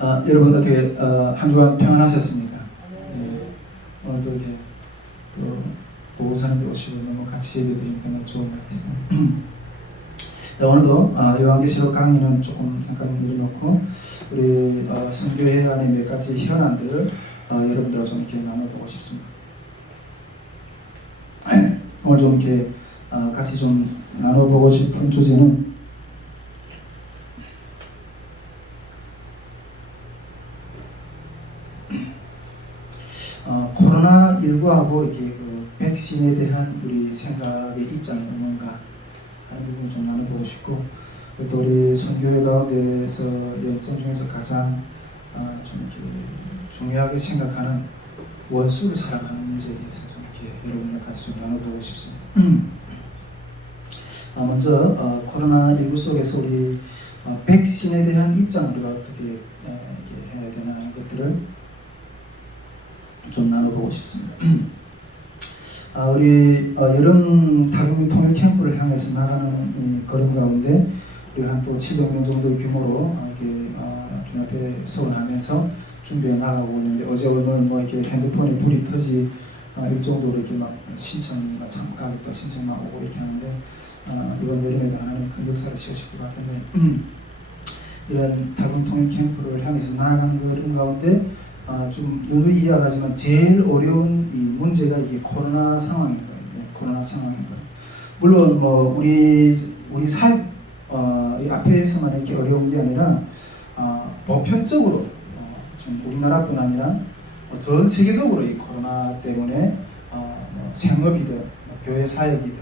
여러분 어떻게 한 주간 평안하셨습니까? 네. 오늘도 이렇게 또 보고 사람들 오시고 너무 같이 예배드리니까 너무 좋은 것 같아요. 네, 오늘도 요한계시록 강의는 조금 잠깐 내려놓고 우리 선교회 안에 몇 가지 현안들을 여러분들과 좀 이렇게 나눠보고 싶습니다. 오늘 좀 이렇게 같이 좀 나눠보고 싶은 주제는 코로나19하고 이렇게 그 백신에 대한 우리 생각의 입장이 뭔가 하는 부분을 좀 나눠보고 싶고, 또 우리 선교회 가운데서 연성 중에서 가장 좀 이렇게 중요하게 생각하는 원수를 사랑하는 문제에 대해서 좀 이렇게 여러분과 같이 좀 나눠보고 싶습니다. 먼저 코로나19 속에서 우리 백신에 대한 입장을 우리가 어떻게 해야 되나 하는 것들을 좀 나눠보고 싶습니다. 우리 여름 다국민 통일 캠프를 향해서 나가는 이 걸음 가운데 우리가 한 또 700명 정도의 규모로 이렇게 주 앞에 서원하면서 준비해 나가고 있는데, 어제 오늘 뭐 이렇게 핸드폰에 불이 터질 정도로 이렇게 막 신청 참가하고 또 신청만 오고 이렇게 하는데, 이번 여름에도 하나님 큰 역사를 씌우실 것 같은데, 이런 다국민 통일 캠프를 향해서 나아가는 걸음 가운데 좀 누누이 이야기하지만 제일 어려운 이 문제가 이게 코로나 상황인 거예요. 코로나 상황인 거예요. 물론 뭐 우리 사회 이 앞에서만 이렇게 어려운 게 아니라 보편적으로 좀 우리나라뿐 아니라 전 세계적으로 이 코로나 때문에 뭐 생업이든 교회 사역이든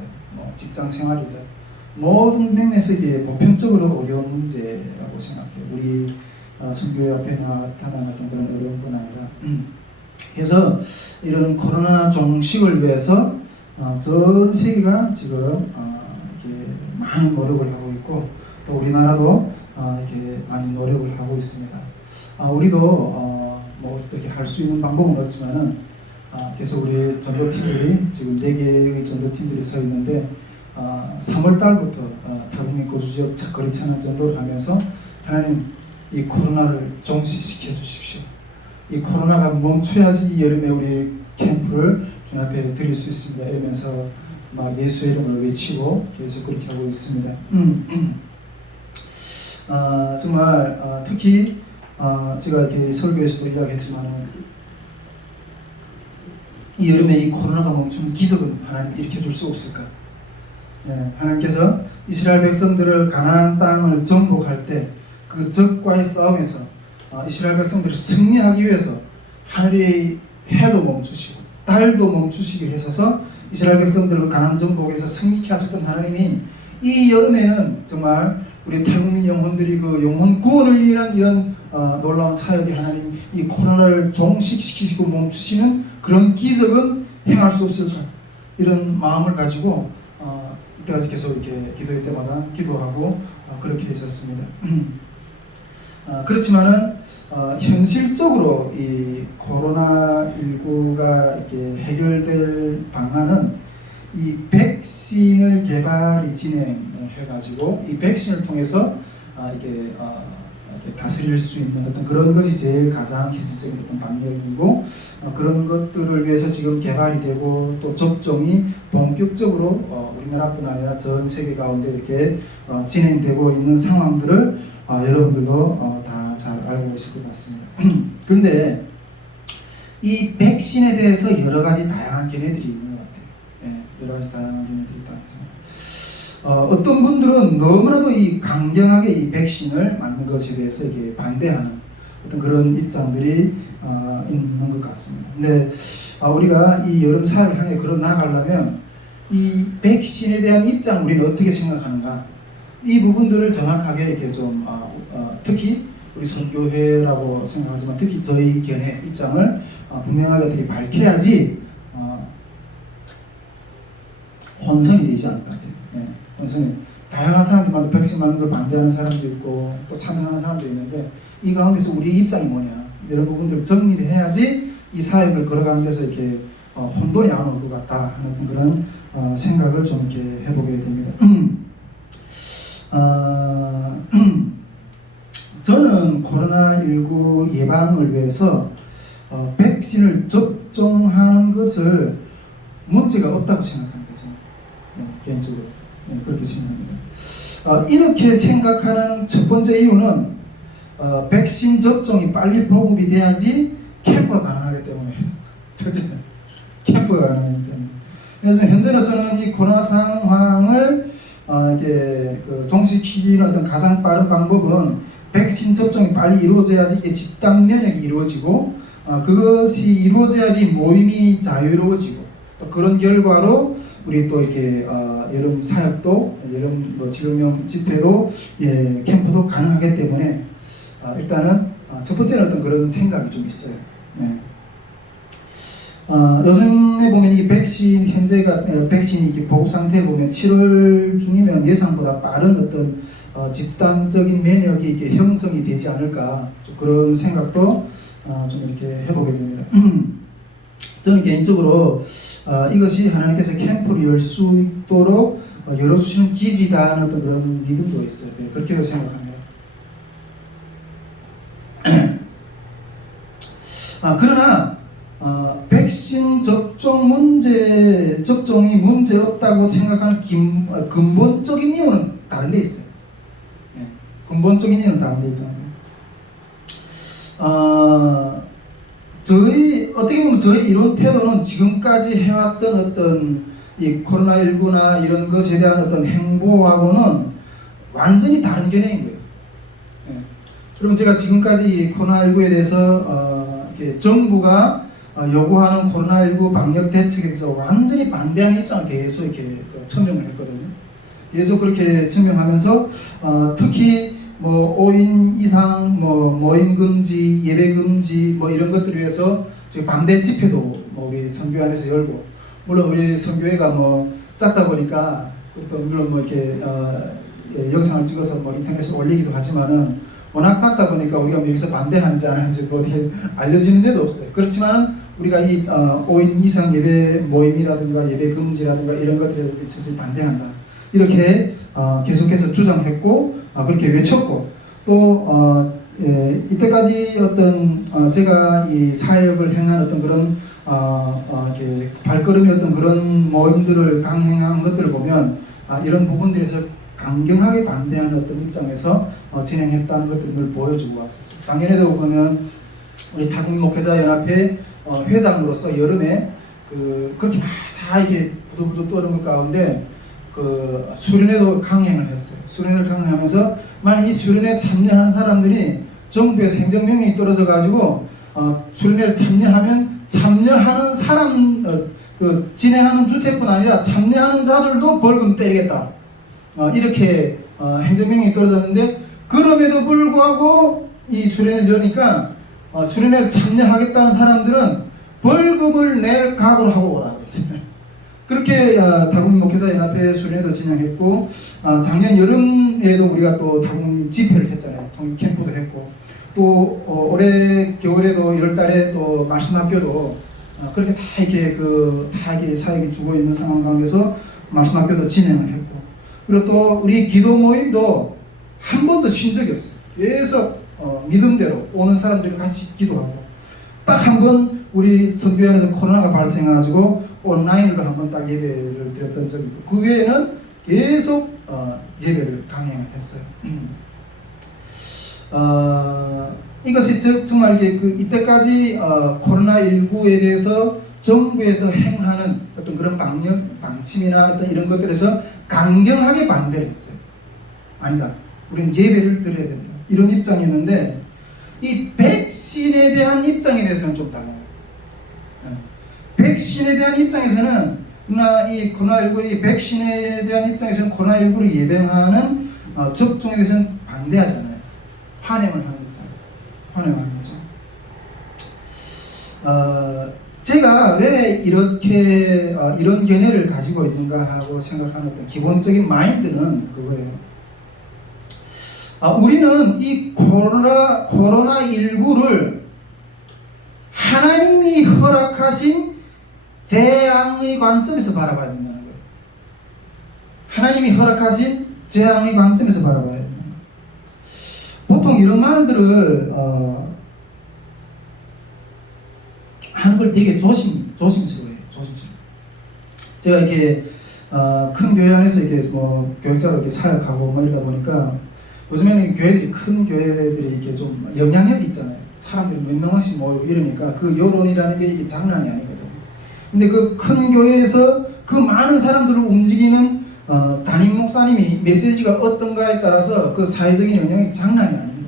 직장 생활이든 모든 면에서 이게 보편적으로 어려운 문제라고 생각해요. 우리 선교회 앞에 나타난 어떤 그런 어려운 건 아니라, 그래서 이런 코로나 종식을 위해서 전 세계가 지금 이렇게 많이 노력을 하고 있고, 또 우리나라도 이렇게 많이 노력을 하고 있습니다. 우리도 뭐 어떻게 할 수 있는 방법은 없지만은 그래서 우리 전도팀들이 지금 4개의 전도팀들이 서 있는데 3월 달부터 다국민 거주지역 거리 찬양 전도를 하면서 하나님 이 코로나를 종식시켜 주십시오. 이 코로나가 멈춰야지 이 여름에 우리 캠프를 주 앞에 드릴 수 있습니다. 이러면서 막 예수의 이름을 외치고 계속 그렇게 하고 있습니다. 정말 특히 제가 이렇게 설교에서도 이야기했지만 이 여름에 이 코로나가 멈추는 기적은 하나님 일으켜 줄 수 없을까? 네, 하나님께서 이스라엘 백성들을 가나안 땅을 정복할 때 그 적과의 싸움에서 이스라엘 백성들을 승리하기 위해서 하늘의 해도 멈추시고 달도 멈추시게 하셔서 이스라엘 백성들을 가나안 정복에서 승리케 하셨던 하나님이 이 여름에는 정말 우리 탈북민 영혼들이 그 영혼 구원을 위한 이런 놀라운 사역이 하나님 이 코로나를 종식시키시고 멈추시는 그런 기적은 행할 수 없을까, 이런 마음을 가지고 이때까지 계속 이렇게 기도할 때마다 기도하고 그렇게 있었습니다. 그렇지만은 현실적으로 이 코로나19가 이렇게 해결될 방안은 이 백신을 개발이 진행해가지고 이 백신을 통해서 이렇게 다스릴 수 있는 어떤 그런 것이 제일 가장 현실적인 어떤 방법이고, 그런 것들을 위해서 지금 개발이 되고 또 접종이 본격적으로 우리나라뿐 아니라 전 세계 가운데 이렇게 진행되고 있는 상황들을 여러분들도 다 잘 알고 계실 것 같습니다. 그런데 이 백신에 대해서 여러 가지 다양한 견해들이 있는 것 같아요. 네, 여러 가지 다양한 견해들이 있다고 생각합니다. 어떤 분들은 너무나도 이 강경하게 이 백신을 맞는 것에 대해서 이게 반대하는 어떤 그런 입장들이 있는 것 같습니다. 근데 우리가 이 여름 사회를 향해 걸어 나가려면 이 백신에 대한 입장 우리는 어떻게 생각하는가, 이 부분들을 정확하게 이렇게 좀 특히 우리 선교회라고 생각하지만 특히 저희 견해 입장을 분명하게 어떻게 밝혀야지 혼선이 되지 않을 것 같아요. 네, 혼선이. 다양한 사람들마다 백신 맞는 걸 반대하는 사람도 있고 또 찬성하는 사람도 있는데, 이 가운데서 우리 입장이 뭐냐, 이런 부분들을 정리를 해야지 이 사역을 걸어가는 데서 이렇게 혼돈이 안 올 것 같다 하는 그런 생각을 좀 이렇게 해보게 됩니다. 저는 코로나19 예방을 위해서 백신을 접종하는 것을 문제가 없다고 생각합니다. 개인적으로 그렇게 생각합니다. 이렇게 생각하는 첫 번째 이유는 백신 접종이 빨리 보급이 돼야지 캠프가 가능하기 때문에 첫째는 캠프가 가능하기 때문에. 그래서 현재로서는 이 코로나 상황을 이렇게 종식시키는 어떤 가장 빠른 방법은 백신 접종이 빨리 이루어져야지 이게 집단 면역이 이루어지고 그것이 이루어져야지 모임이 자유로워지고 또 그런 결과로 우리 또 이렇게 여름 사역도 여름 지금용 집회도 캠프도 가능하기 때문에 일단은 첫 번째는 어떤 그런 생각이 좀 있어요. 요즘에 보면 이 백신 현재가 백신이 이렇게 보급 상태 보면 7월 중이면 예상보다 빠른 어떤 집단적인 면역이 이렇게 형성이 되지 않을까 좀 그런 생각도 좀 이렇게 해보게 됩니다. 저는 개인적으로 이것이 하나님께서 캠프를 열 수 있도록 열어주시는 길이라는 어떤 그런 믿음도 있어요. 그렇게 생각합니다. 그러나 백신 접종이 문제 없다고 생각하는 근본적인 이유는 다른 데 있어요. 근본적인 이유는 다른 데 있다. 어떻게 보면 저희 이론 태도는 지금까지 해왔던 어떤 이 코로나19나 이런 것에 대한 어떤 행보하고는 완전히 다른 개념인 거예요. 그럼 제가 지금까지 코로나19에 대해서 정부가 요구하는 코로나19 방역 대책에 대해서 완전히 반대하는 입장을 계속 이렇게 천명을 했거든요. 계속 그렇게 천명하면서 특히 5인 이상 모임 금지, 예배 금지 이런 것들을 위해서 반대 집회도 우리 선교회 안에서 열고, 물론 우리 선교회가 작다 보니까 또 물론 이렇게 영상을 찍어서 인터넷에 올리기도 하지만은 워낙 작다 보니까 우리가 여기서 반대하는지 안 하는지 어떻게 알려지는 데도 없어요. 그렇지만 우리가 이 5인 이상 예배 모임이라든가 예배 금지라든가 이런 것들에 전체 반대한다 이렇게 계속해서 주장했고 그렇게 외쳤고 또 이때까지 어떤 제가 이 사역을 행한 어떤 그런 이렇게 발걸음이 어떤 그런 모임들을 강행한 것들을 보면 이런 부분들에서 강경하게 반대하는 어떤 입장에서 진행했다는 것들을 보여주고 왔었어요. 작년에도 보면 우리 타국 목회자 연합회 회장으로서 여름에 그렇게 다 이게 부들부들 떠는 것 가운데 수련회도 강행을 했어요. 수련회를 강행하면서 만약 이 수련회에 참여한 사람들이 정부에서 행정명령이 떨어져 가지고 수련회에 참여하면 참여하는 사람 진행하는 주체뿐 아니라 참여하는 자들도 벌금 떼겠다. 이렇게 행정명령이 떨어졌는데 그럼에도 불구하고 이 수련회를 여니까 수련회에 참여하겠다는 사람들은 벌금을 낼 각오를 하고 오라고 했어요. 그렇게 다국민 목회자 연합회 수련회도 진행했고 작년 여름에도 우리가 또 다국민 집회를 했잖아요. 캠프도 했고 또 올해 겨울에도 1월달에 또 말씀학교도 그렇게 다 이렇게 사역이 주고 있는 상황 가운데서 말씀학교도 진행을 했고 그리고 또 우리 기도 모임도 한 번도 쉰 적이 없어요. 계속 믿음대로 오는 사람들이 같이 기도하고 딱 한 번 우리 선교회 안에서 코로나가 발생해가지고 온라인으로 한 번 딱 예배를 드렸던 적이 있고 그 외에는 계속 예배를 강행을 했어요. 이것이 정말 이때까지 코로나19에 대해서 정부에서 행하는 어떤 그런 방침이나 어떤 이런 것들에서 강경하게 반대를 했어요. 아니다. 우리는 예배를 드려야 된다. 이런 입장이었는데 이 백신에 대한 입장에 대해서는 좀 달라요. 백신에 대한 입장에서는 이 코로나19의 백신에 대한 입장에서는 코로나19를 예방하는 접종에 대해서는 반대하잖아요. 환영을 하는 거잖아요. 환영하는 거죠. 제가 왜 이렇게 이런 견해를 가지고 있는가 하고 생각하는 어떤 기본적인 마인드는 그거예요. 우리는 이 코로나19를 하나님이 허락하신 재앙의 관점에서 바라봐야 된다는 거예요. 하나님이 허락하신 재앙의 관점에서 바라봐야 된다는 보통 이런 말들을 하는 걸 되게 조심스러워해요. 제가 이렇게 큰 교회 안에서 이렇게 뭐 교육자로 이렇게 사역하고 뭐 이러다 보니까 요즘에는 교회들이 큰 교회들이 이렇게 좀 영향력이 있잖아요. 사람들이 몇 명씩 모이고 이러니까 그 여론이라는 게 이게 장난이 아니거든요. 근데 그 큰 교회에서 그 많은 사람들을 움직이는 담임 목사님이 메시지가 어떤가에 따라서 그 사회적인 영향이 장난이 아닌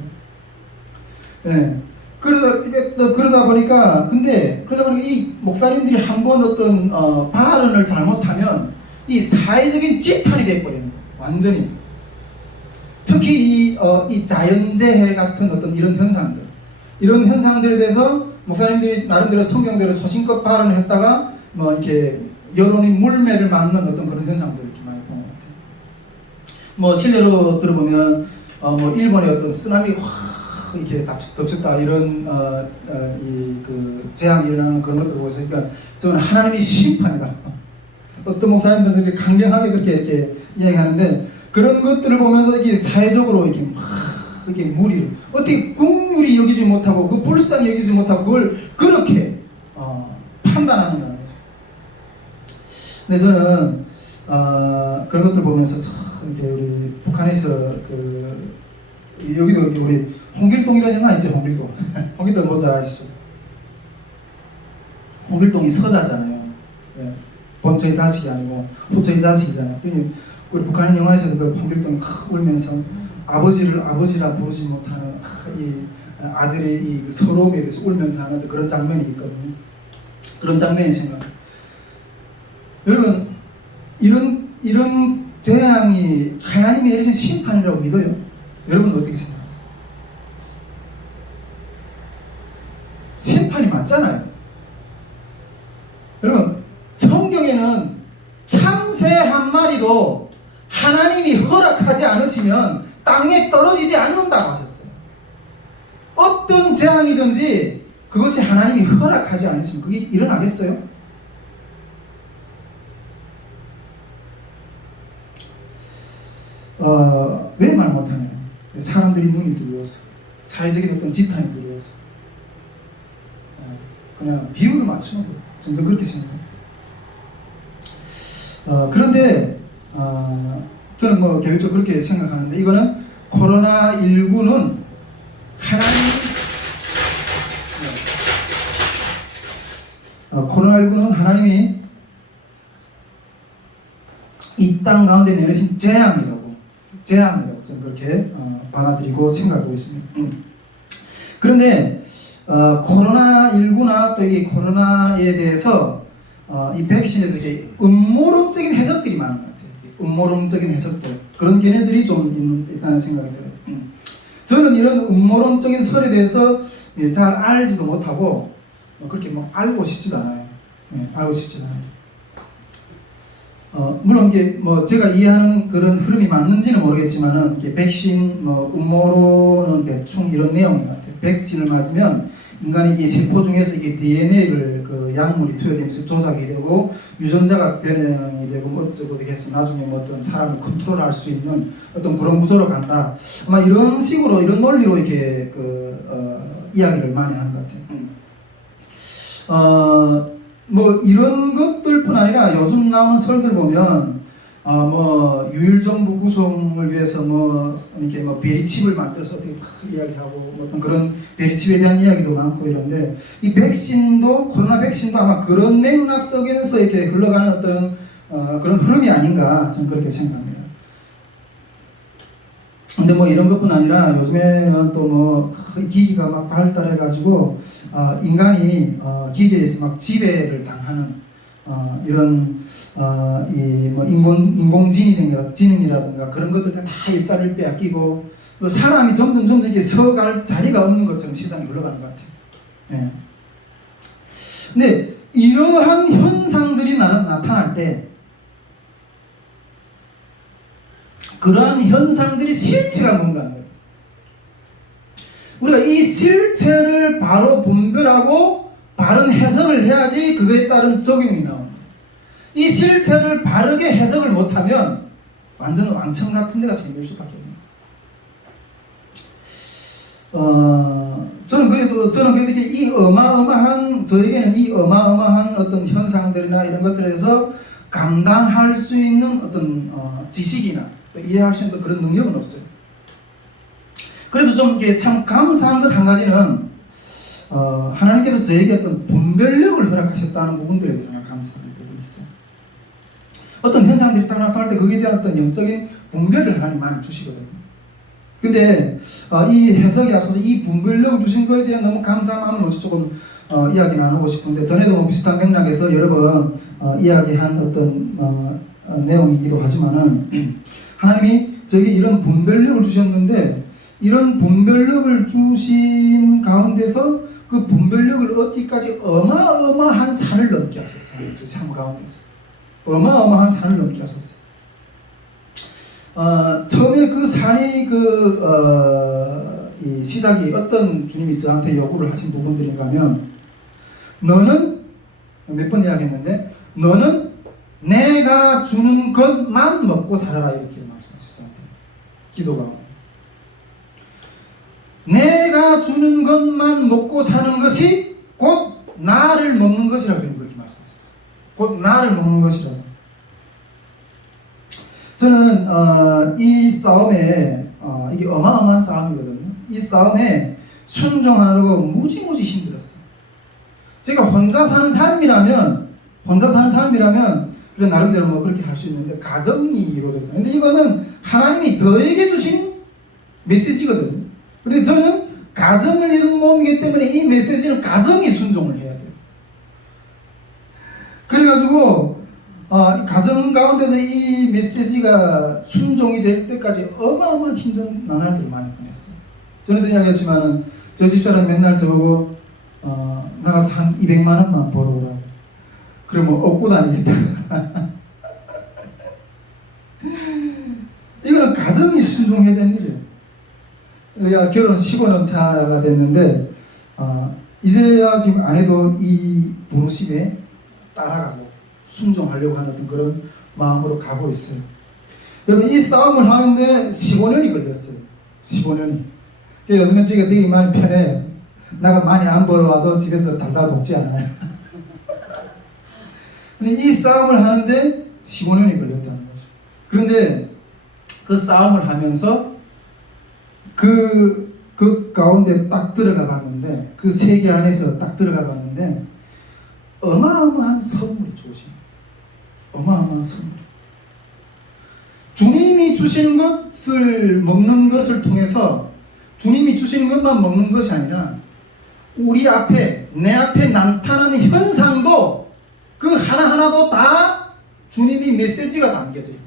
거예요. 예. 그러다 보니까 이 목사님들이 한번 어떤 발언을 잘못하면 이 사회적인 지탄이 돼버리는 거예요. 완전히. 특히 이 자연재해 같은 어떤 이런 현상들에 대해서 목사님들이 나름대로 성경대로 소신껏 발언을 했다가 뭐 이렇게 여론이 물매를 맞는 어떤 그런 현상들을 이렇게 많이 본 것 같아요. 뭐 실례로 들어보면 뭐 일본의 어떤 쓰나미 확 이렇게 덮쳤다 이런 그 재앙이 일어나는 그런 것들을 보고서 그러니까 저는 하나님이 심판이다. 어떤 목사님들은 이렇게 강경하게 그렇게 이렇게 이야기하는데 그런 것들을 보면서 이게 사회적으로 이렇게 막 이렇게 무리를 어떻게 국률이 여기지 못하고 그 불쌍히 여기지 못하고 그걸 그렇게 판단하는 거예요. 근데 저는 그런 것들 보면서 참 이렇게 우리 북한에서 그 여기도 우리 홍길동이라는 영화 있죠. 홍길동 뭐 잘 아시죠? 홍길동이 서자잖아요. 예. 본처의 자식이 아니고 후처의 자식이잖아요. 우리 북한 영화에서도 그 홍길동이 울면서 아버지라 부르지 못하는 이 아들의 이 서러움에 대해서 울면서 하는 그런 장면이 있거든요. 그런 장면이 생각나요. 여러분 이런 재앙이 하나님이 내리신 심판이라고 믿어요? 여러분 어떻게 생각하세요? 심판이 맞잖아요. 여러분 성경에는 참새 한 마리도 하나님이 허락하지 않으시면 땅에 떨어지지 않는다고 하셨어요. 어떤 재앙이든지 그것이 하나님이 허락하지 않으시면 그게 일어나겠어요? 왜 말 못하냐? 사람들이 눈이 두려워서, 사회적인 어떤 지탄이 두려워서 그냥 비율을 맞추는 거예요. 점점 그렇게 생각해요. 그런데 저는 뭐 개별적으로 그렇게 생각하는데 이거는 코로나19는 코로나19는 하나님이 이 땅 가운데 내리신 재앙이라고 저는 그렇게 받아들이고 생각하고 있습니다. 그런데 코로나19나 또 이 코로나에 대해서 이 백신에 대해서 음모론적인 해석들이 많은 것 같아요. 음모론적인 해석들 그런 견해들이 좀 있다는 생각이 들어요. 저는 이런 음모론적인 설에 대해서 잘 알지도 못하고 그렇게 뭐 알고 싶지도 않아요. 알고 싶지도 않아요. 물론 이게 뭐 제가 이해하는 그런 흐름이 맞는지는 모르겠지만은 이게 백신 뭐 음모론은 대충 이런 내용인 것 같아요. 백신을 맞으면 인간이 이 세포 중에서 이게 DNA를 그 약물이 투여되면서 조작이 되고 유전자가 변형이 되고 뭐 어쩌고 해서 나중에 뭐 어떤 사람을 컨트롤할 수 있는 어떤 그런 구조로 간다. 아마 이런 식으로 이런 논리로 이렇게 이야기를 많이 하는 것 같아요. 뭐 이런 것들뿐 아니라 요즘 나오는 설들 보면 뭐 유일정부 구성을 위해서 뭐 이렇게 뭐 베리칩을 만들어서 어떻게 막 이야기하고 뭐 어떤 그런 베리칩에 대한 이야기도 많고 이런데 이 백신도 코로나 백신도 아마 그런 맥락 속에서 이렇게 흘러가는 어떤 그런 흐름이 아닌가 저는 그렇게 생각합니다. 근데 뭐 이런 것뿐 아니라 요즘에는 또 뭐 기기가 막 발달해 가지고 인간이 기계에서 막 지배를 당하는 이런 이 뭐 인공지능이라든가 그런 것들 다 일자리를 빼앗기고 사람이 점점 이렇게 서갈 자리가 없는 것처럼 세상이 흘러가는 것 같아요. 예. 근데 이러한 현상들이 나타날 때 그러한 현상들이 실체가 뭔가 하는 거예요. 우리가 이 실체를 바로 분별하고 바른 해석을 해야지 그거에 따른 적용이 나옵니다. 이 실체를 바르게 해석을 못하면 완전 왕청 같은 데가 생길 수밖에 없습니다. 저는 그래도 이 어마어마한, 저에게는 이 어마어마한 어떤 현상들이나 이런 것들에서 감당할 수 있는 어떤 지식이나 이해할 수 있는 그런 능력은 없어요. 그래도 좀 이게 참 감사한 것 한 가지는 하나님께서 저에게 어떤 분별력을 허락하셨다는 부분들에 대한 감사하는 부분이 있어요. 어떤 현상들이 딱 나타날 때 거기에 대한 어떤 영적인 분별을 하나님 많이 주시거든요. 근데 이 해석에 앞서서 이 분별력 주신 거에 대한 너무 감사한 마음을 조금 이야기 나누고 싶은데, 전에도 비슷한 맥락에서 여러 번 이야기한 어떤 내용이기도 하지만은 하나님이 저에게 이런 분별력을 주셨는데, 이런 분별력을 주신 가운데서 그 분별력을 얻기까지 어마어마한 산을 넘게 하셨어요. 저 삶 가운데서 어마어마한 산을 넘게 하셨어요. 처음에 그 산이 이 시작이 어떤 주님이 저한테 요구를 하신 부분들인가 하면, 너는 몇 번 이야기했는데, 너는 내가 주는 것만 먹고 살아라, 이렇게 말씀하셨어요. 기도가 내가 주는 것만 먹고 사는 것이 곧 나를 먹는 것이라고 그렇게 말씀하셨어요. 곧 나를 먹는 것이라고. 저는 이 싸움에 이게 어마어마한 싸움이거든요. 이 싸움에 순종하려고 무지무지 힘들었어요. 제가 혼자 사는 삶이라면 그래 나름대로 뭐 그렇게 할 수 있는데 가정이 이루어졌잖아요. 근데 이거는 하나님이 저에게 주신 메시지거든요. 근데 저는 가정을 이룬 몸이기 때문에 이 메시지는 가정이 순종을 해야 돼요. 그래가지고 가정 가운데서 이 메시지가 순종이 될 때까지 어마어마한 힘든 나날들을 많이 보냈어요. 전에도 이야기했지만은 저 집사람 맨날 저보고 나가서 한 200만 원만 벌어오라고. 그러면 얻고 다니겠다. 이거는 가정이 순종해야 되는 일이에요. 우리가 결혼 15년 차가 됐는데 이제야 지금 아내도 이 부르심에 따라가고 순종하려고 하는 그런 마음으로 가고 있어요. 여러분, 이 싸움을 하는데 15년이 걸렸어요. 15년이. 요즘엔 제가 되게 많이 편해요. 내가 많이 안 벌어와도 집에서 달달 먹지 않아요. 근데 이 싸움을 하는데 15년이 걸렸다는 거죠. 그런데 그 싸움을 하면서 그 가운데 딱 들어가 봤는데, 그 세계 안에서 딱 들어가 봤는데 어마어마한 선물이 주어진, 어마어마한 선물. 주님이 주시는 것을 먹는 것을 통해서, 주님이 주시는 것만 먹는 것이 아니라 우리 앞에, 내 앞에 나타나는 현상도 그 하나하나도 다 주님이 메시지가 담겨져 있는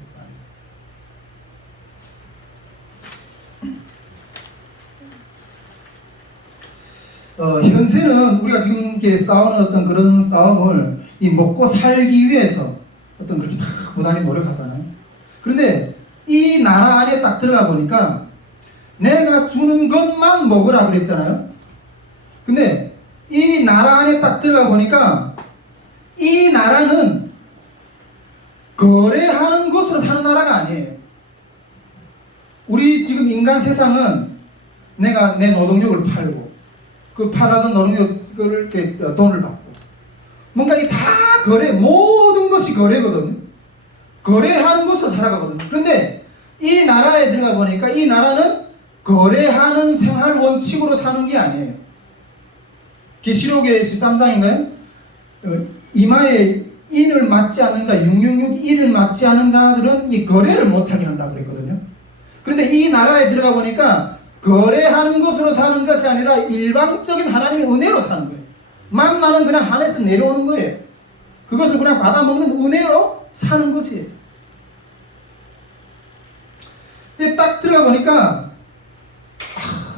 거예요. 현세는 우리가 지금 이렇게 싸우는 어떤 그런 싸움을 이 먹고 살기 위해서 어떤 그렇게 막 부단히 노력하잖아요. 그런데 이 나라 안에 딱 들어가 보니까 내가 주는 것만 먹으라 그랬잖아요. 근데 이 나라 안에 딱 들어가 보니까 이 나라는 거래하는 것으로 사는 나라가 아니에요. 우리 지금 인간 세상은 내가 내 노동력을 팔고 그 팔아둔 노동력을 이렇게 돈을 받고 뭔가 이 다 거래, 모든 것이 거래거든요. 거래하는 것으로 살아가거든요. 그런데 이 나라에 들어가 보니까 이 나라는 거래하는 생활 원칙으로 사는 게 아니에요. 계시록의 13장인가요? 이마에 인을 맞지 않는 자, 666 인을 맞지 않는 자들은 이 거래를 못하게 한다고 그랬거든요. 그런데 이 나라에 들어가 보니까 거래하는 것으로 사는 것이 아니라 일방적인 하나님의 은혜로 사는 거예요. 만나는 그냥 하늘에서 내려오는 거예요. 그것을 그냥 받아먹는 은혜로 사는 것이에요. 근데 딱 들어가 보니까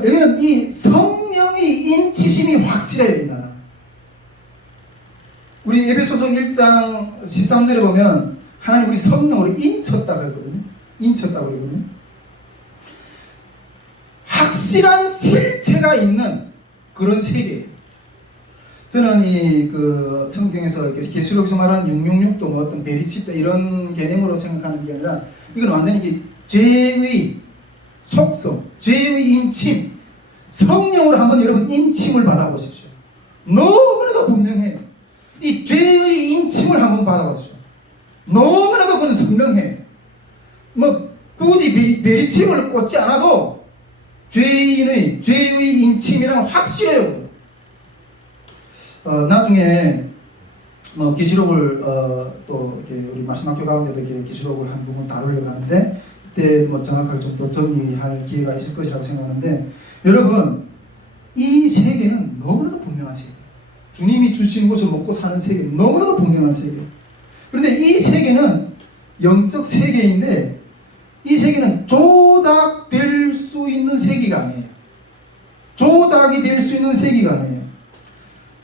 여기는 이 성령의 인치심이 확실해요. 이 나라. 우리 에베소서 1장 13절에 보면 하나님 우리 성령으로 인쳤다고 그러거든요. 인쳤다고 그러거든요. 확실한 실체가 있는 그런 세계예요. 저는 이 성경에서 계시록에서 말하는 666도 뭐 어떤 베리칩다 이런 개념으로 생각하는 게 아니라 이건 완전히 이게 죄의 속성, 죄의 인침, 성령으로 한번 여러분 인침을 받아보십시오. 너무나도 분명해요. 이 죄의 인침을 한번 받아보십시오. 너무나도 그건 선명해요. 뭐 굳이 메리침을 꽂지 않아도 죄의 인침이란 확실해요. 나중에 뭐 계시록을 또 이렇게 우리 말씀학교 가운데도 이렇게 계시록을 한 부분 다루려고 하는데 그때 뭐 정확하게 좀 더 정리할 기회가 있을 것이라고 생각하는데, 여러분 이 세계는 너무나도 분명한 세계. 주님이 주신 것을 먹고 사는 세계는 너무나도 분명한 세계. 그런데 이 세계는 영적 세계인데 이 세계는 조작될 수 있는 세계가 아니에요. 조작이 될 수 있는 세계가 아니에요.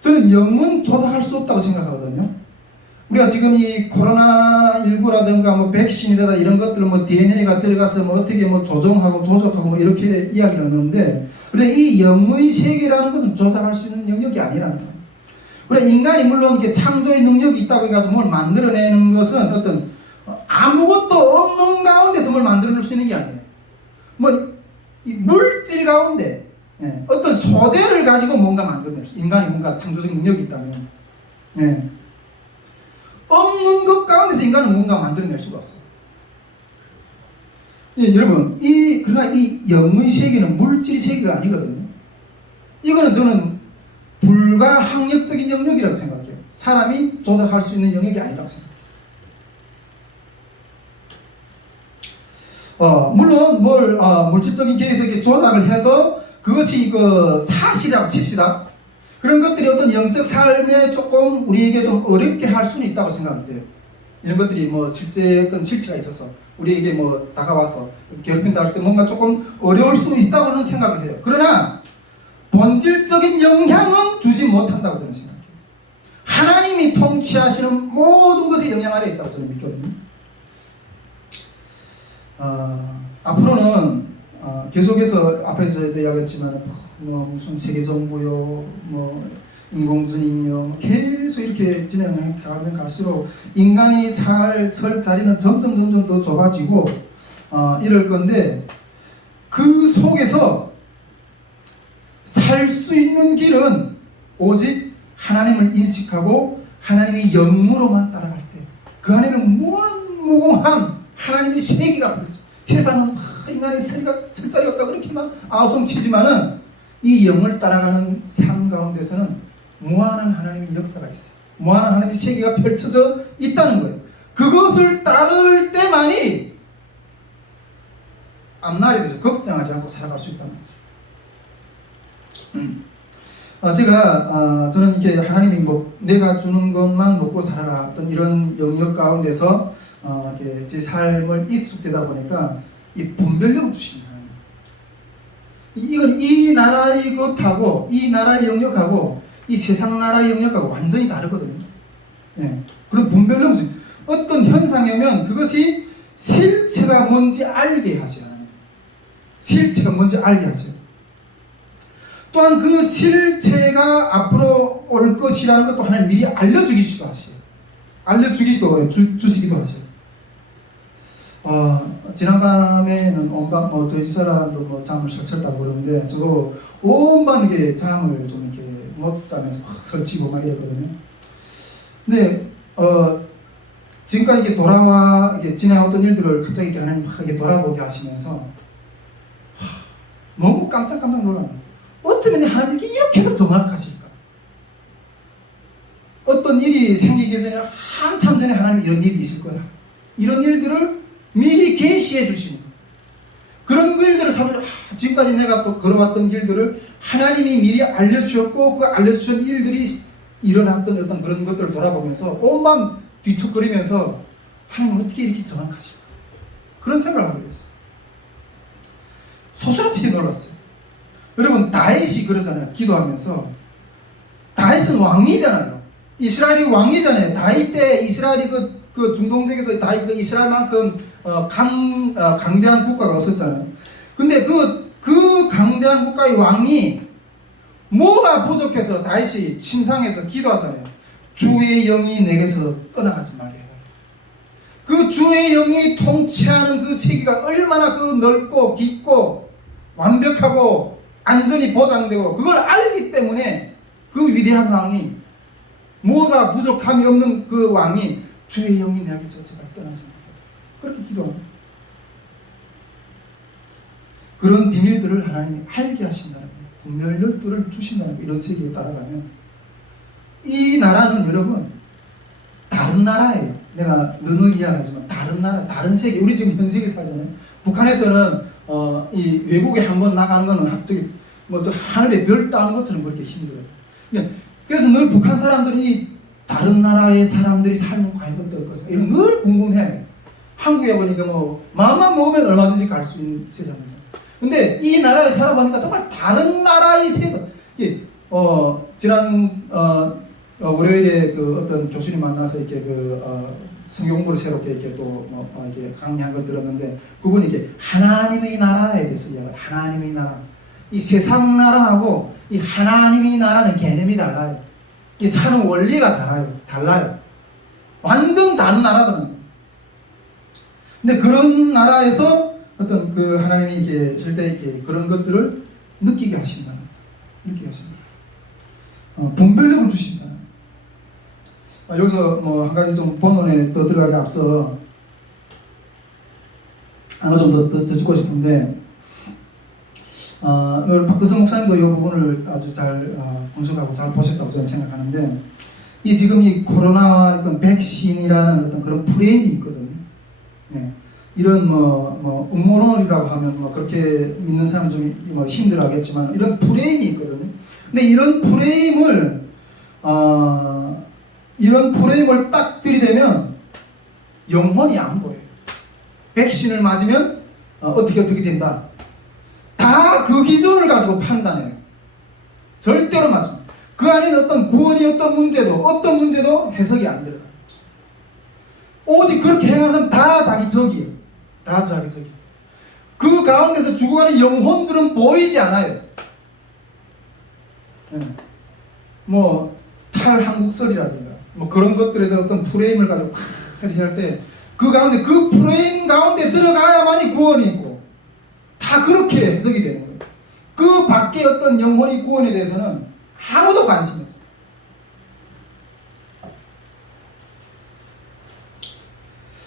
저는 영은 조작할 수 없다고 생각하거든요. 우리가 지금 이 코로나19라든가 뭐 백신이라다 이런 것들을 뭐 DNA가 들어가서 뭐 어떻게 뭐 조종하고 조작하고 뭐 이렇게 이야기를 하는데, 그런데 이 영의 세계라는 것은 조작할 수 있는 영역이 아니라는 거예요. 우리 인간이 물론 이게 창조의 능력이 있다고 해가지고 뭘 만들어내는 것은 어떤 아무것도 없는 가운데서 뭘 만들어낼 수 있는 게 아니에요. 뭐 이 물질 가운데 어떤 소재를 가지고 뭔가 만들어낼 수, 인간이 뭔가 창조적 능력이 있다면, 없는 것 가운데서 인간은 뭔가 만들어낼 수가 없어요. 여러분, 그러나 이 영의 세계는 물질 세계가 아니거든요. 이거는 저는 불가항력적인 영역이라고 생각해요. 사람이 조작할 수 있는 영역이 아니라고 생각해요. 물론 물질적인 계에서 조작을 해서 그것이 그 사실이라고 칩시다. 그런 것들이 어떤 영적 삶에 조금 우리에게 좀 어렵게 할 수는 있다고 생각해요. 이런 것들이 뭐 실제 어떤 실체가 있어서 우리에게 뭐 다가와서 괴롭힌다 할 때 뭔가 조금 어려울 수 있다고는 생각을 해요. 그러나 본질적인 영향은 주지 못한다고 저는 생각해요. 하나님이 통치하시는 모든 것에 영향 아래 있다고 저는 믿거든요. 앞으로는 계속해서 앞에서 이야기했지만 뭐 무슨 세계정부요, 뭐 인공지능이요, 계속 이렇게 진행해 가면 갈수록 인간이 설 자리는 점점 더 좁아지고 이럴 건데, 그 속에서 살 수 있는 길은 오직 하나님을 인식하고 하나님의 영으로만 따라갈 때, 그 안에는 무한무궁한 하나님의 세계가 보여져요. 세상은 인간의 설자리가 없다 그렇게 막 아우성치지만은 이 영을 따라가는 삶 가운데서는 무한한 하나님의 역사가 있어요. 무한한 하나님의 세계가 펼쳐져 있다는 거예요. 그것을 따를 때만이 앞날에 대해서 걱정하지 않고 살아갈 수 있다는 거죠. 저는 이게 하나님이 뭐 내가 주는 것만 먹고 살아라 어떤 이런 영역 가운데서 제 삶을 익숙되다 보니까 이 분별력을 주시는 하나님. 이건 이 나라의 것하고 이 나라의 영역하고 이 세상 나라의 영역하고 완전히 다르거든요. 그럼 분별력을 주시는, 어떤 현상이 오면 그것이 실체가 뭔지 알게 하셔요. 실체가 뭔지 알게 하셔요. 또한 그 실체가 앞으로 올 것이라는 것도 하나님 미리 알려주기도 하셔요. 주시기도 하셔요. 지난밤에는 온밤 저희 집사람도 잠을 설쳤다고 그러는데 저도 온밤 이게 잠을 좀 이렇게 못 자면서 막 설치고 막 이랬거든요. 근데 지금까지 이게 지나왔던 일들을 갑자기 이렇게 하나님 막 이렇게 돌아보게 하시면서 너무 깜짝 놀라요. 어쩌면 하나님께 이렇게도 정확하실까? 어떤 일이 생기기 전에 한참 전에 하나님 이런 일이 있을 거야. 이런 일들을 미리 계시해 주시는 거예요. 그런 일들을 지금까지 내가 또 걸어왔던 길들을 하나님이 미리 알려주셨고 그 알려주신 일들이 일어났던 어떤 그런 것들을 돌아보면서 온밤 뒤척거리면서 하나님 어떻게 이렇게 정확하실까? 그런 생각을 하게 됐어요. 소스라치게 놀랐어요. 여러분 다윗이 그러잖아요. 기도하면서 다윗은 왕이잖아요. 이스라엘이 왕이잖아요. 다윗 때 이스라엘이 그 중동적에서 다윗 그 이스라엘만큼 강대한 국가가 없었잖아요. 근데 그 강대한 국가의 왕이 뭐가 부족해서 다윗이 침상에서 기도하잖아요. 주의 영이 내게서 떠나가지 말게 해라. 그 주의 영이 통치하는 그 세계가 얼마나 그 넓고 깊고 완벽하고 안전이 보장되고 그걸 알기 때문에 그 위대한 왕이 뭐가 부족함이 없는 그 왕이 주의 영이 내게서 제발 떠나지 말게 그렇게 기도합니다. 그런 비밀들을 하나님이 알게 하신다는 거예요. 분별력들을 주신다는 거예요. 이런 세계에 따라가면 이 나라는 여러분 다른 나라예요. 내가 늘 이야기하지만 다른 나라, 다른 세계. 우리 지금 현 세계 살잖아요. 북한에서는 이 외국에 한번 나가는 거는 갑자기 저 하늘에 별 따는 것처럼 그렇게 힘들어요. 그래서 늘 북한 사람들이 이 다른 나라의 사람들이 살면 과연 어떨 것인가 이런 늘 궁금해요. 한국에 보니까 마음만 먹으면 얼마든지 갈 수 있는 세상이죠. 근데 이 나라에 살아보니까 정말 다른 나라의 세계. 지난 월요일에 그 어떤 교수님 만나서 이렇게 성경 공부를 새롭게 이렇게 또 이렇게 강의한 걸 들었는데 그분이 이렇게 하나님의 나라에 대해서 이야기해요. 하나님의 나라. 이 세상 나라하고 이 하나님의 나라는 개념이 달라요. 이 사는 원리가 달라요. 완전 다른 나라들은. 근데 그런 나라에서 어떤 그 하나님이 이게 절대 이렇게 그런 것들을 느끼게 하신다. 분별력을 주신다. 여기서 한 가지 좀 본론에 더 들어가기 앞서 하나 좀 더 짚고 싶은데, 박근성 목사님도 이 부분을 아주 잘 분석하고 잘 보셨다고 저는 생각하는데, 지금 이 코로나 어떤 백신이라는 어떤 그런 프레임이 있거든요. 네. 이런 음모론이라고 하면 그렇게 믿는 사람이 좀 힘들어하겠지만 이런 프레임이 있거든요. 근데 이런 프레임을 딱 들이대면 영혼이 안 보여요. 백신을 맞으면 어떻게 된다. 다 그 기준을 가지고 판단해요. 절대로 맞아. 그 안에는 어떤 구원이 어떤 문제도 해석이 안 들어가요. 오직 그렇게 행하는 사람 다 자기적이에요. 다 자기적이에요. 그 가운데서 죽어가는 영혼들은 보이지 않아요. 탈한국설이라든가 그런 것들에 대한 어떤 프레임을 가지고 할 때 그 가운데 그 프레임 가운데 들어가야만이 구원이 있고 다 그렇게 해석이 되는 거예요. 그 밖에 어떤 영혼이 구원에 대해서는 아무도 관심이 없어요.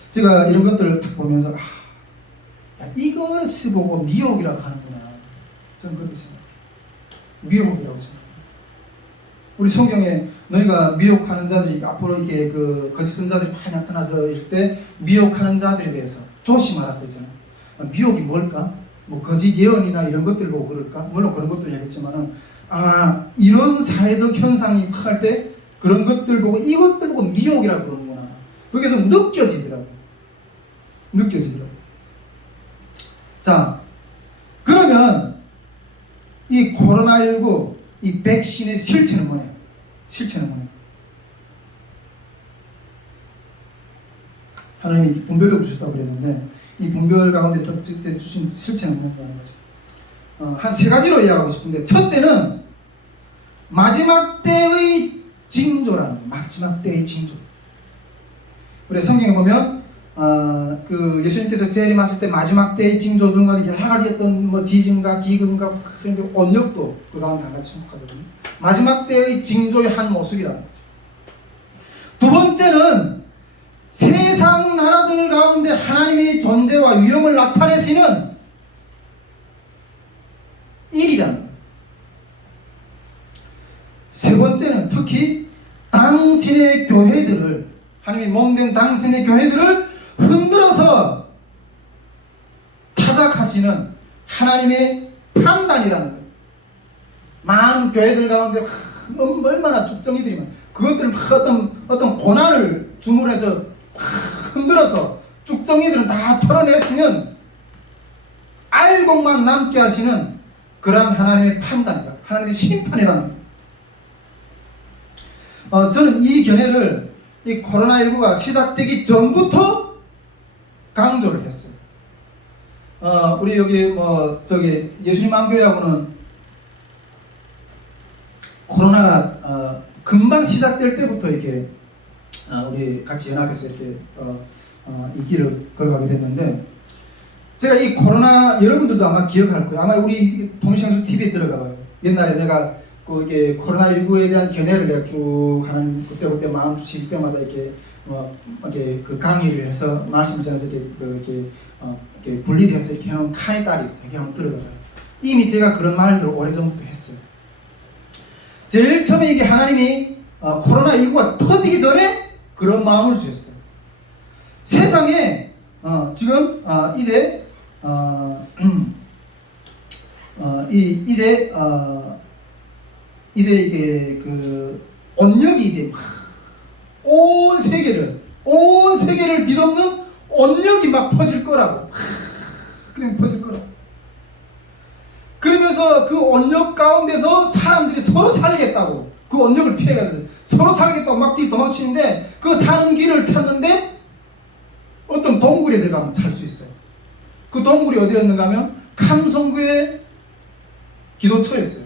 제가 이런 것들을 딱 보면서 이것을 보고 미혹이라고 하는구나. 저는 그렇게 생각해요. 미혹이라고 생각해요. 우리 성경에 너희가 미혹하는 자들이 앞으로 이게 그 거짓 선자들이 많이 나타나서 있을 때 미혹하는 자들에 대해서 조심하라고 했잖아요. 미혹이 뭘까? 거짓 예언이나 이런 것들 보고 그럴까? 물론 그런 것도 얘기했지만은 이런 사회적 현상이 할 때 그런 것들 보고 이것들 보고 미혹이라고 그러는구나. 그게 좀 느껴지더라고요. 자, 그러면 이 코로나19 이 백신의 실체는 뭐냐? 하나님이 분별력을 주셨다고 그랬는데 이 분별 가운데 주신 실체는 뭔가 하는 거죠. 한 세 가지로 이야기하고 싶은데, 첫째는 마지막 때의 징조라는 거예요. 마지막 때의 징조. 우리 성경에 보면 그 예수님께서 재림하실 때 마지막 때의 징조들과 여러 가지 어떤 지진과 기근과 언역도 그 가운데 하나씩 속하거든요. 마지막 때의 징조의 한 모습이라는 거죠. 두 번째는 세상 나라들 가운데 하나님의 존재와 위엄을 나타내시는 일이라는 거예요. 세 번째는 특히 당신의 교회들을, 하나님이 몸된 당신의 교회들을 흔들어서 타작하시는 하나님의 판단이라는 거예요. 많은 교회들 가운데 얼마나 죽정이들이 많아요. 그것들을 어떤 고난을 주문해서 흔들어서 죽정이들은 다 털어내시는, 알곡만 남게 하시는 그러한 하나님의 판단이다. 하나님의 심판이라는 거예요. 저는 이 견해를 이 코로나19가 시작되기 전부터 강조를 했어요. 우리 여기 예수님 안교회하고는 코로나가 금방 시작될 때부터 이렇게 우리 같이 연합해서 이렇게 이 길을 걸어가게 됐는데, 제가 이 코로나 여러분들도 아마 기억할 거예요. 아마 우리 동시상수 TV에 들어가봐요. 옛날에 내가 그 이게 코로나19에 대한 견해를 내가 쭉 하는 그때 마음 주실 때마다 이렇게 이렇게 그 강의를 해서 말씀을 전해서 이렇게 분리해서 이렇게 해놓은 칸의 딸이 있어요. 이렇게 한번 들어가봐요. 이미 제가 그런 말을 오래전부터 했어요. 제일 처음에 이게 하나님이 코로나19가 터지기 전에 그런 마음을 주셨어요. 세상에 지금 이제 이제 이게 그 언역이 이제 온 세계를 뒤덮는 언역이 막 퍼질 거라고. 그냥 퍼질 거라고. 그러면서 그 언역 가운데서 사람들이 서로 살겠다고, 그 언역을 피해가지고 서로 살겠다고 막 도망치는데, 그 사는 길을 찾는데 어떤 동굴에 들어가면 살 수 있어요. 그 동굴이 어디였는가 하면 감성구의 기도처였어요.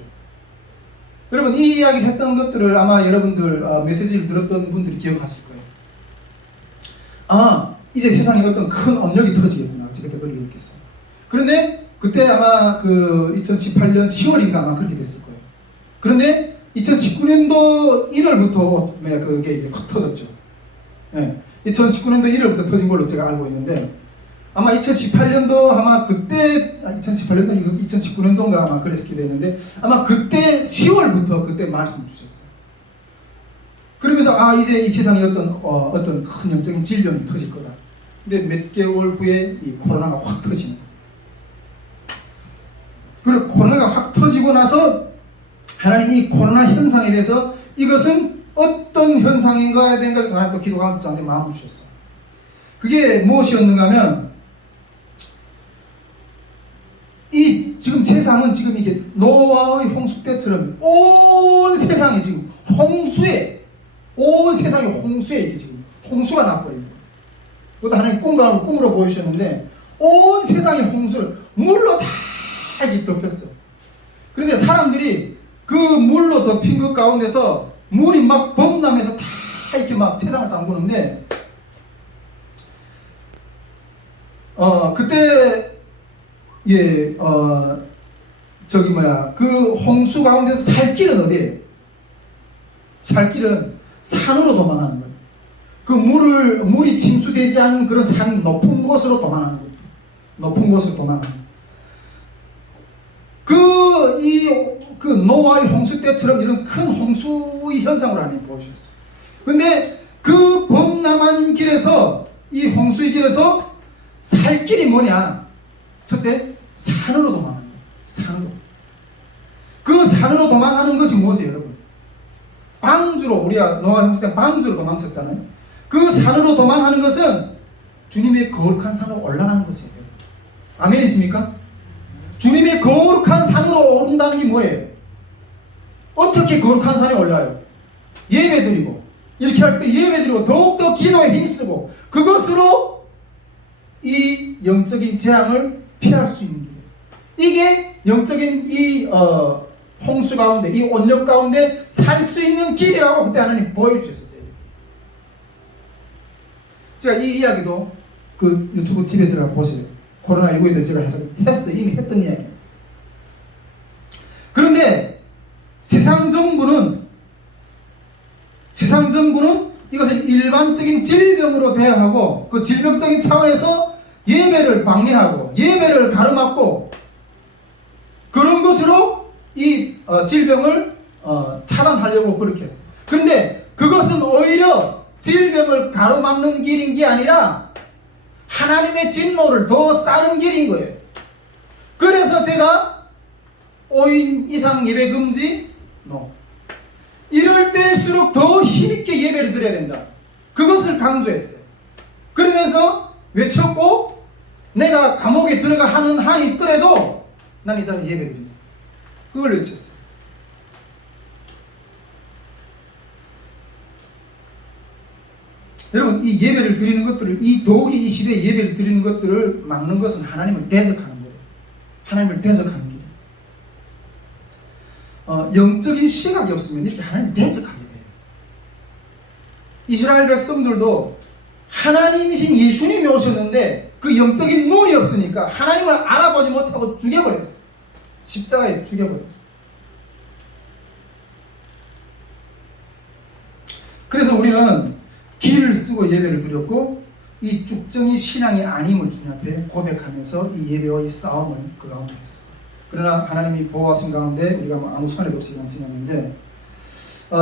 여러분, 이 이야기를 했던 것들을 아마 여러분들 메시지를 들었던 분들이 기억하실 거예요. 이제 세상에 어떤 큰 언역이 터지겠구나. 그때 그걸 느꼈어요. 그런데 그때 아마 그 2018년 10월인가 아마 그렇게 됐을 거예요. 그런데 2019년도 1월부터 그게 이제 확 터졌죠. 네. 2019년도 1월부터 터진 걸로 제가 알고 있는데, 아마 2018년도 아마 그때 2018년도 2019년도인가 아마 그렇게 됐는데, 아마 그때 10월부터 그때 말씀 주셨어요. 그러면서 이제 이 세상에 어떤 큰 영적인 질병이 터질 거다. 근데 몇 개월 후에 이 코로나가 확 터지는 거예요. 그리고 코로나가 확 터지고 나서 하나님이 이 코로나 현상에 대해서 이것은 어떤 현상인가에 대한 것을 하나님 또 기도가 저한테 마음을 주셨어요. 그게 무엇이었는가 하면, 이 지금 세상은 지금 이게 노아의 홍수 때처럼 온 세상이 지금 온 세상이 홍수에 이게 지금 홍수가 나버린 거예요. 그것도 하나님 꿈으로 보여주셨는데, 온 세상의 홍수를 물로 다 이렇게 덮였어요. 그런데 사람들이 그 물로 덮인 것 가운데서 물이 막 범람해서 다 이렇게 막 세상을 잠그는데, 그때 그 홍수 가운데서 살 길은 어디예요? 살 길은 산으로 도망하는 거예요. 그 물이 침수되지 않은 그런 산 높은 곳으로 도망하는 거예요. 높은 곳으로 도망하는 거예요. 그 노아의 홍수 때처럼 이런 큰 홍수의 현상을 하나님 보여주셨어요. 근데 그 범람한 길에서, 이 홍수의 길에서 살 길이 뭐냐? 첫째, 산으로 도망하는 거예요. 산으로. 그 산으로 도망하는 것이 무엇이에요, 여러분? 방주로, 우리가 노아 홍수 때 방주로 도망쳤잖아요. 그 산으로 도망하는 것은 주님의 거룩한 산으로 올라가는 것이에요. 아멘이십니까? 주님의 거룩한 산으로 오른다는 게 뭐예요? 어떻게 거룩한 산에 올라요? 예배드리고, 이렇게 할 때 예배드리고 더욱더 기도에 힘쓰고, 그것으로 이 영적인 재앙을 피할 수 있는 길이에요. 이게 영적인 이 홍수 가운데, 이 온역 가운데 살 수 있는 길이라고 그때 하나님 보여주셨어요. 제가 이 이야기도 그 유튜브 TV에 들어가 보세요. 코로나19에 대해서 제가 했어요. 이미 했던 이야기예요. 그런데 세상 정부는 이것을 일반적인 질병으로 대응하고, 그 질병적인 차원에서 예배를 방해하고 예배를 가로막고, 그런 것으로 이 질병을 차단하려고 그렇게 했어요. 그런데 그것은 오히려 질병을 가로막는 길인 게 아니라 하나님의 진노를 더 쌓는 길인 거예요. 그래서 제가 5인 이상 예배 금지, 이럴 때일수록 더 힘있게 예배를 드려야 된다. 그것을 강조했어요. 그러면서 외쳤고, 내가 감옥에 들어가 하는 한이 있더라도 난 이 사람 예배 드린다. 그걸 외쳤어요. 여러분, 이 예배를 드리는 것들을, 더욱이 이 시대에 예배를 드리는 것들을 막는 것은 하나님을 대적하는 거예요. 하나님을 대적하는 길. 영적인 시각이 없으면 이렇게 하나님을 대적하게 돼요. 이스라엘 백성들도 하나님이신 예수님이 오셨는데, 그 그 영적인 눈이 없으니까 하나님을 알아보지 못하고 죽여버렸어. 십자가에 죽여버렸어. 그래서 우리는 길을 쓰고 예배를 드렸고, 이 쭉정이 신앙이 아님을 주님 앞에 고백하면서 이 예배와 이 싸움을 그 가운데 했었어요. 그러나 하나님이 보호하신 가운데 우리가 아무 손해도 없이 지냈는데,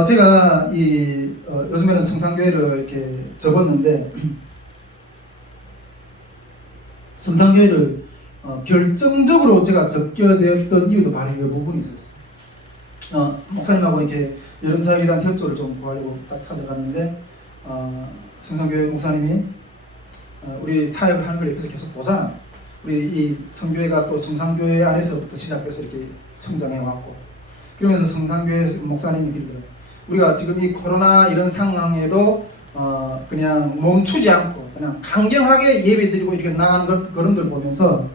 제가 요즘에는 성산교회를 이렇게 접었는데, 성산교회를 결정적으로 제가 접게 되었던 이유도 바로 이 부분이 있었어요. 목사님하고 이렇게 여름 사역에 대한 협조를 좀 구하려고 딱 찾아갔는데, 성산교회 목사님이 우리 사역을 하는 걸 옆에서 계속 보잖아. 우리 이 성교회가 또 성산교회 안에서부터 시작해서 이렇게 성장해 왔고, 그러면서 성산교회 목사님이 그러더라고요. 우리가 지금 이 코로나 이런 상황에도 그냥 멈추지 않고 그냥 강경하게 예배드리고 이렇게 나가는 그런들 보면서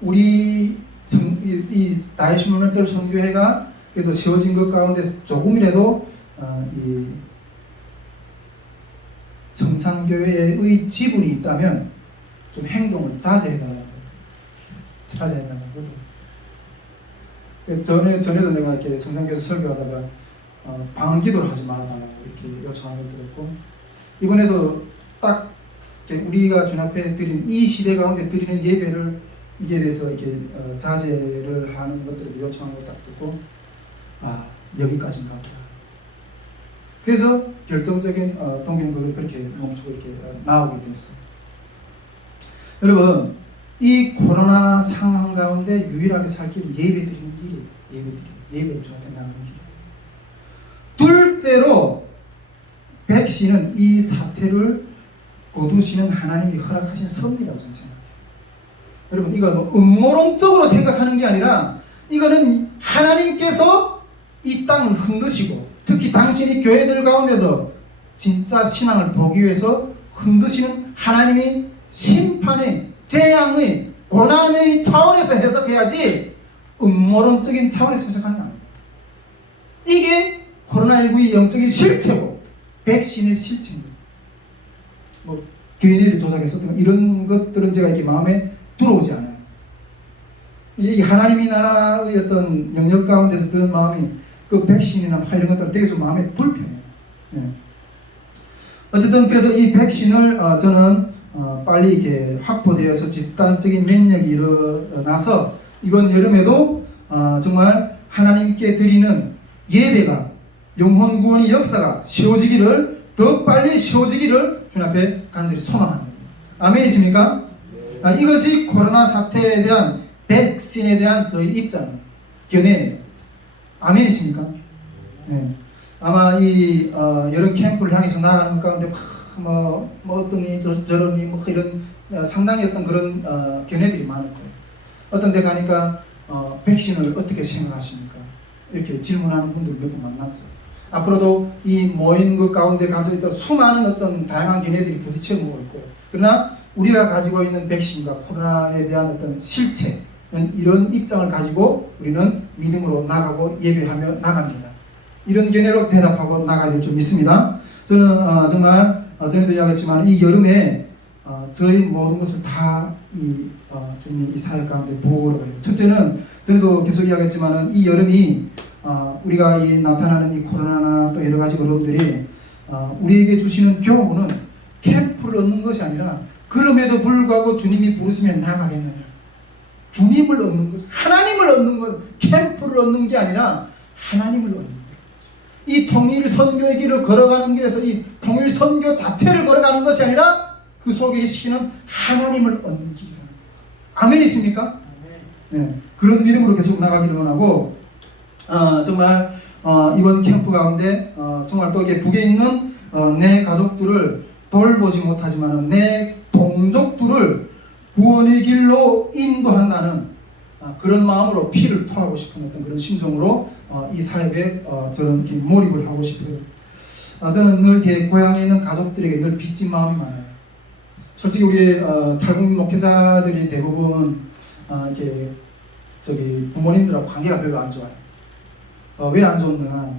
우리 이 다이슈모멘털 성교회가 그래도 세워진 것 가운데 조금이라도 이 성산교회의 지분이 있다면 좀 행동을 자제해달라고. 전에도 내가 이렇게 성산교회에서 설교하다가 방언기도를 하지 말아달라고 이렇게 요청하는 걸 들었고, 이번에도 딱 우리가 주님 앞에 드리는 이 시대 가운데 드리는 예배를 이에 대해서 이렇게 자제를 하는 것들을 요청하는 걸 딱 듣고, 여기까지인가 보다. 그래서 결정적인 동기는 그렇게 멈추고 이렇게 나오게 됐어요. 여러분, 이 코로나 상황 가운데 유일하게 살 길은 예배드리는 길이에요. 예배를 주한테 나가는 길. 둘째로, 백신은 이 사태를 거두시는 하나님이 허락하신 섭리라고 저는 생각해요. 여러분, 이거 뭐 음모론적으로 생각하는 게 아니라 이거는 하나님께서 이 땅을 흔드시고, 특히 당신이 교회들 가운데서 진짜 신앙을 보기 위해서 흔드시는 하나님이 심판의, 재앙의, 고난의 차원에서 해석해야지 음모론적인 차원에서 해석하는 거 아닙니다. 이게 코로나19의 영적인 실체고 백신의 실체입니다. 뭐 교인들이 조작했었던 이런 것들은 제가 이렇게 마음에 들어오지 않아요. 이 하나님이 나라의 어떤 영역 가운데서 드는 마음이 그 백신이나 이런 것들 되게 좀 마음에 불편해요. 네. 어쨌든 그래서 이 백신을 저는 빨리 이렇게 확보되어서 집단적인 면역이 일어나서 이번 여름에도 정말 하나님께 드리는 예배가, 영혼 구원의 역사가 쉬워지기를, 더 빨리 쉬워지기를 주님 앞에 간절히 소망합니다. 아멘이십니까? 이것이 코로나 사태에 대한, 백신에 대한 저희 입장, 견해예요. 아멘이십니까? 네. 아마 이 여름 캠프를 향해서 나아가는 가운데 뭐 어떤이 저런이 뭐 이런 상당히 어떤 그런 견해들이 많을 거예요. 어떤 데 가니까 백신을 어떻게 생각하십니까? 이렇게 질문하는 분들 몇 분 만났어요. 앞으로도 이 모인 것 가운데 가서 또 수많은 어떤 다양한 견해들이 부딪혀 먹을 거예요. 그러나 우리가 가지고 있는 백신과 코로나에 대한 어떤 실체, 이런 입장을 가지고 우리는 믿음으로 나가고 예배하며 나갑니다. 이런 견해로 대답하고 나가야 될 줄 믿습니다. 저는 정말 전에도 이야기했지만 이 여름에 저희 모든 것을 다 주님이 이 사역 가운데 부어로 해요. 첫째는 전에도 계속 이야기했지만 이 여름이 우리가 이 나타나는 이 코로나나 또 여러 가지 어려움들이 우리에게 주시는 교훈은 캠프를 얻는 것이 아니라, 그럼에도 불구하고 주님이 부르시면 나가겠느냐, 주님을 얻는 것, 하나님을 얻는 것, 캠프를 얻는 게 아니라 하나님을 얻는 것. 이 통일 선교의 길을 걸어가는 길에서 이 통일 선교 자체를 걸어가는 것이 아니라 그 속에 계시는 하나님을 얻는 길이라는 거예요. 아멘 있습니까? 네, 그런 믿음으로 계속 나가기를 원하고, 정말 이번 캠프 가운데 정말 또 이게 북에 있는 내 가족들을 돌보지 못하지만 내 동족들을 구원의 길로 인도한다는 그런 마음으로 피를 토하고 싶은 어떤 그런 심정으로 이 사역에 저는 이렇게 몰입을 하고 싶어요. 저는 늘 이렇게 고향에 있는 가족들에게 늘 빚진 마음이 많아요. 솔직히 우리 탈북 목회자들이 대부분 이렇게 부모님들하고 관계가 별로 안 좋아요. 왜 안 좋나?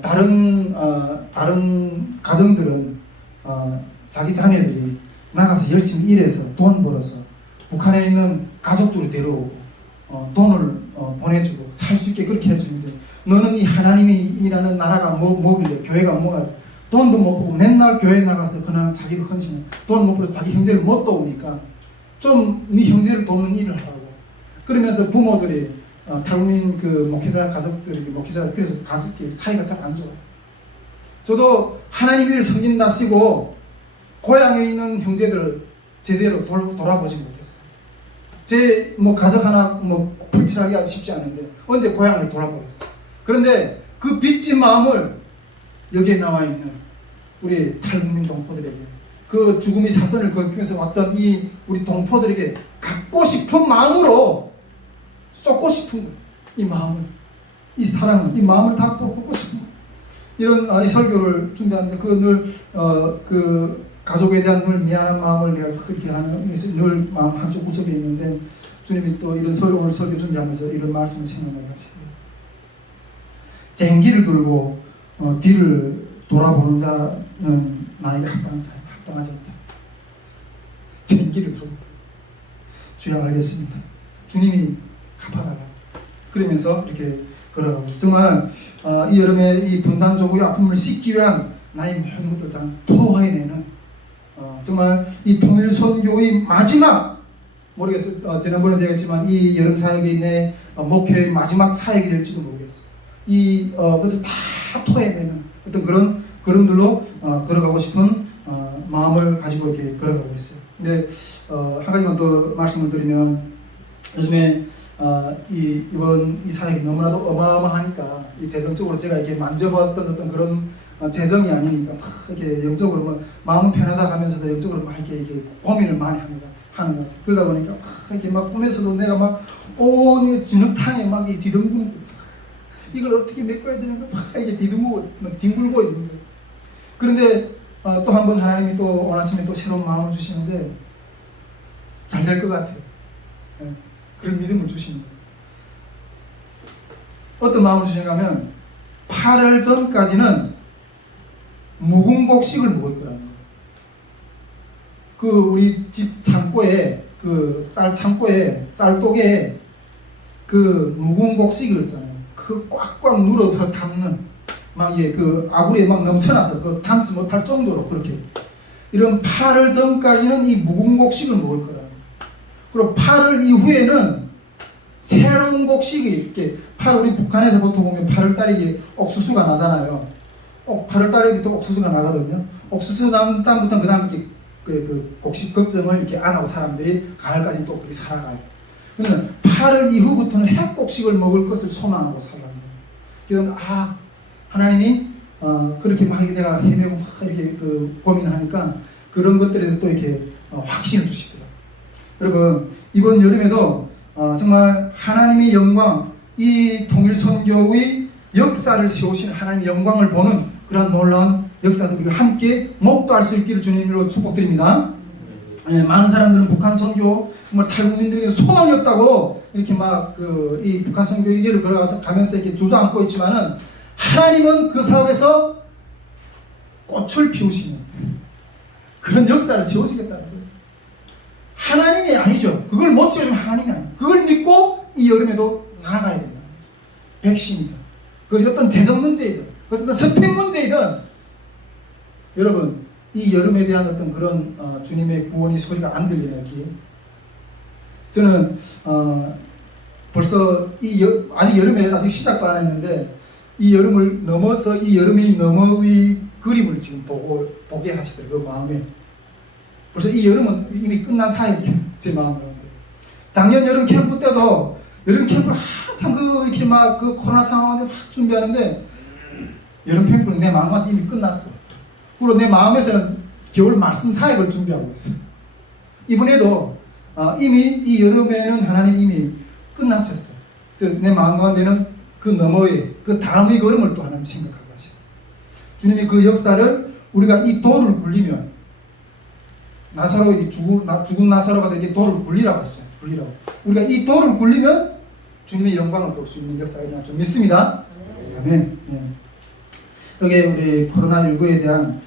다른 가정들은 자기 자녀들이 나가서 열심히 일해서 돈 벌어서 북한에 있는 가족들을 데려오고 돈을 보내주고 살 수 있게 그렇게 해주는데, 너는 이 하나님이 일하는 나라가 뭐길래, 교회가 뭐가, 돈도 못 벌고 맨날 교회 나가서 그냥 자기를 헌신해. 돈 못 벌어서 자기 형제를 못 도우니까 좀 네 형제를 돕는 일을 하라고. 그러면서 부모들이 탈북민 그 목회자 가족들이 그래서 가족끼리 사이가 잘 안 좋아요. 저도 하나님을 섬긴다 쓰고 고향에 있는 형제들을 제대로 돌아보지 못했어요. 제 가족 하나 불티나게 하기 쉽지 않은데 언제 고향을 돌아보겠어요. 그런데 그 빚진 마음을 여기에 나와 있는 우리 탈북민 동포들에게, 그 죽음의 사선을 겪으면서 왔던 이 우리 동포들에게 갖고 싶은 마음으로 쏟고 싶은 거예요. 이 마음을, 이 사랑을, 이 마음을 다 쏟고 싶은 거예요. 이런 이 설교를 준비하는데 그 가족에 대한 늘 미안한 마음을 내가 그렇게 하는 늘 마음 한쪽 구석에 있는데, 주님이 또 이런 오늘 설교 준비하면서 이런 말씀을 생각나게 하시고요. 쟁기를 들고 뒤를 돌아보는 자는 나에게 합당하지 않다. 쟁기를 들고 주여 알겠습니다. 주님이 갚아가라. 그러면서 이렇게 걸어가고, 정말 이 여름에 이 분단 조국의 아픔을 씻기 위한 나의 모든 것들 다 토해내는 정말 이 통일선교의 마지막, 모르겠어요. 지난번에 얘기했지만 이 여름 사역이 내 목회의 마지막 사역이 될지도 모르겠어요. 그것을 다 토해내는 어떤 그런 걸음들로 걸어가고 싶은 마음을 가지고 이렇게 걸어가고 있어요. 근데 한 가지만 더 말씀을 드리면, 요즘에 이번 이 사역이 너무나도 어마어마하니까 이 재정적으로 제가 이렇게 만져봤던 어떤 그런 재정이 아니니까 막 이렇게 영적으로 마음은 편하다 하면서도 영적으로 막 이렇게 고민을 많이 하는 거. 그러다 보니까 막 이렇게 막 꿈에서도 내가 막 온 진흙탕에 막 뒤둥그는, 이걸 어떻게 메꿔야 되는가 막 이렇게 뒹굴고 있는 거예요. 그런데 또 한 번 하나님이 또 오늘 아침에 또 새로운 마음을 주시는데 잘 될 것 같아요. 그런 믿음을 주시는 거예요. 어떤 마음을 주시는가 하면 8월 전까지는 무궁곡식을 먹을 거라는 거예요. 그 우리 집 창고에 그 쌀 창고에 쌀독에 그 무궁곡식을 있잖아요. 그 꽉꽉 눌어서 담는, 막 그 아구리에 막 넘쳐나서 그 담지 못할 정도로 그렇게, 이런 8월 전까지는 이 무궁곡식을 먹을 거라는 거예요. 그리고 8월 이후에는 새로운 곡식이 이렇게, 우리 북한에서 보통 보면 8월달에 옥수수가 나잖아요. 8월달에부터 옥수수가 나거든요. 옥수수 난 다음부터 그 다음 그 곡식 걱정을 이렇게 안 하고 사람들이 가을까지 또 그렇게 살아가요. 그러면 8월 이후부터는 핵곡식을 먹을 것을 소망하고 살아가는 거예요. 그래서 하나님이 그렇게 막 내가 헤매고 막 이렇게 고민하니까 그런 것들에도 또 이렇게 확신을 주시더라고요. 여러분, 이번 여름에도 정말 하나님의 영광, 이 통일선교의 역사를 세우신 하나님의 영광을 보는 그런 놀라운 역사들 우리가 함께 목도할 수 있기를 주님으로 축복드립니다. 많은 사람들은 북한 선교, 정말 탈북민들에게 소망이 없다고 이렇게 막 이 북한 선교의 길을 가면서 이렇게 주저앉고 있지만은, 하나님은 그 사업에서 꽃을 피우시는 그런 역사를 세우시겠다는 거예요. 하나님이 아니죠. 그걸 못 세워주면 하나님이 아니에요. 그걸 믿고 이 여름에도 나아가야 된다. 백신이든, 그것이 어떤 재정 문제이든, 그것이 어떤 스펙 문제이든, 여러분, 이 여름에 대한 어떤 그런 주님의 구원의 소리가 안 들리나요, 귀에? 저는 벌써 아직 여름에 아직 시작도 안 했는데, 이 여름을 넘어서 이 여름이 너머의 그림을 지금 보게 하시더라고요, 그 마음에. 벌써 이 여름은 이미 끝난 사역이에요, 제 마음으로. 작년 여름 캠프 때도 여름 캠프를 한참 이렇게 막 그 코로나 상황에 막 준비하는데, 여름 캠프는 내 마음한테 이미 끝났어. 그리고 내 마음에서는 겨울 말씀 사역을 준비하고 있어. 이번에도 이미 이 여름에는 하나님 이미 끝났었어. 내 마음 가운데는 그 너머의 그 다음의 걸음을 또 하나님 생각하고 하시고, 주님이 그 역사를 우리가 이 돌을 굴리면, 나사로 죽은 나사로가 되게 돌을 굴리라고 하시잖아요. 굴리라고. 우리가 이 돌을 굴리면 주님의 영광을 볼 수 있는 역사가 일어날 줄 믿습니다. 아멘. 여기 우리 코로나19에 대한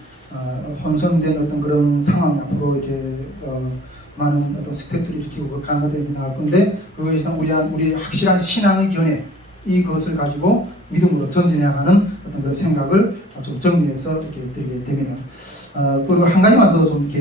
혼선된 어떤 그런 상황이 앞으로 이렇게 많은 어떤 스텝들이 일으키고 가나다에 나갈 건데 그것이 우리 확실한 신앙의 견해 이것을 가지고 믿음으로 전진해가는 어떤 그런 생각을 좀 정리해서 이렇게 드리게 됩니다. 또 한 가지만 더 좀 이렇게